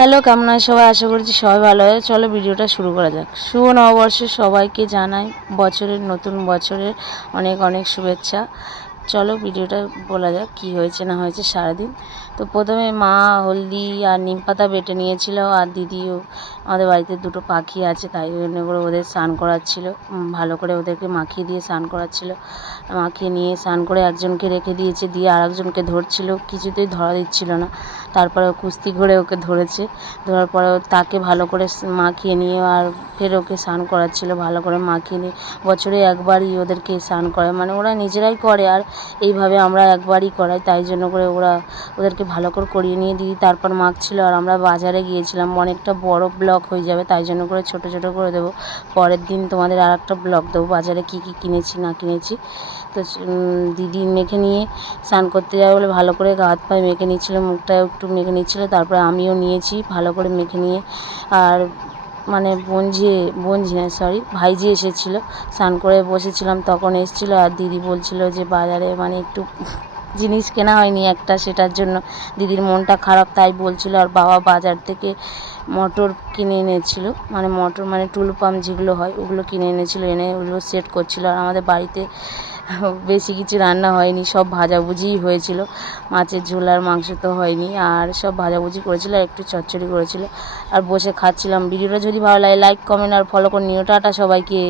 Hello, কেমন আছে সবাই? আশা করছি সবাই ভালো আছে। চলো ভিডিওটা শুরু করা যাক। শুভ নববর্ষে সবাইকে জানাই নতুন বছরের অনেক অনেক শুভেচ্ছা। চলো ভিডিওটা বলা যাক কী হয়েছে না হয়েছে সারাদিন। তো প্রথমে মা হলদি আর নিম পাতা বেটে নিয়েছিল, আর দিদিও আমাদের বাড়িতে দুটো পাখি আছে তাই জন্য করে ওদের স্নান করাচ্ছিল, ভালো করে ওদেরকে মাখিয়ে দিয়ে স্নান করাচ্ছিল। মাখিয়ে নিয়ে স্নান করে একজনকে রেখে দিয়েছে, দিয়ে আরেকজনকে ধরছিল, কিছুতেই ধরা দিচ্ছিল না। তারপরে কুস্তি করে ওকে ধরেছে, ধরার পরে তাকে ভালো করে মাখিয়ে নিয়ে আর ফের ওকে স্নান করাচ্ছিল, ভালো করে মাখিয়ে নিয়ে। বছরে একবারই ওদেরকে স্নান করায়, মানে ওরা নিজেরাই করে আর এইভাবে আমরা একবারই করাই, তাই জন্য করে ওদেরকে ভালো করে করিয়ে নিয়ে দিই, তারপর মাখছিল। আর আমরা বাজারে গিয়েছিলাম, অনেকটা বড় ব্লগ হয়ে যাবে তাই জন্য করে ছোট ছোট করে দেবো। পরের দিন তোমাদের আর একটা ব্লগ দেবো বাজারে কী কী কিনেছি না কিনেছি। তো দিদি মেখে নিয়ে স্নান করতে যাবে বলে ভালো করে গা হাত পায়ে মেখে নিচ্ছিলো, মুখটা একটু মেখে নিচ্ছিলো, তারপরে আমিও নিয়েছি ভালো করে মেখে নিয়ে। আর মানে ভাইজি এসেছিলো, স্নান করে বসেছিলাম তখন এসেছিলো। আর দিদি বলছিল যে বাজারে মানে একটু জিনিস কেনা হয়নি একটা, সেটার জন্য দিদির মনটা খারাপ তাই বলছিল। আর বাবা বাজার থেকে মটর কিনে এনেছিল, মানে মটর মানে টুলু পাম্প যেগুলো হয় ওগুলো কিনে এনেছিল, এনে ওগুলো সেট করছিল। আর আমাদের বাড়িতে বেশি কিছু রান্না হয়নি, সব ভাজাভুজিই হয়েছিল। মাছের ঝোল আর মাংস তো হয়নি, আর সব ভাজাভুজি করেছিল আর একটু চচ্চড়ি করেছিল, আর বসে খাচ্ছিলাম। ভিডিওটা যদি ভালো লাগে লাইক কমেন্ট আর ফলো করে নিও। টাটা সবাইকে।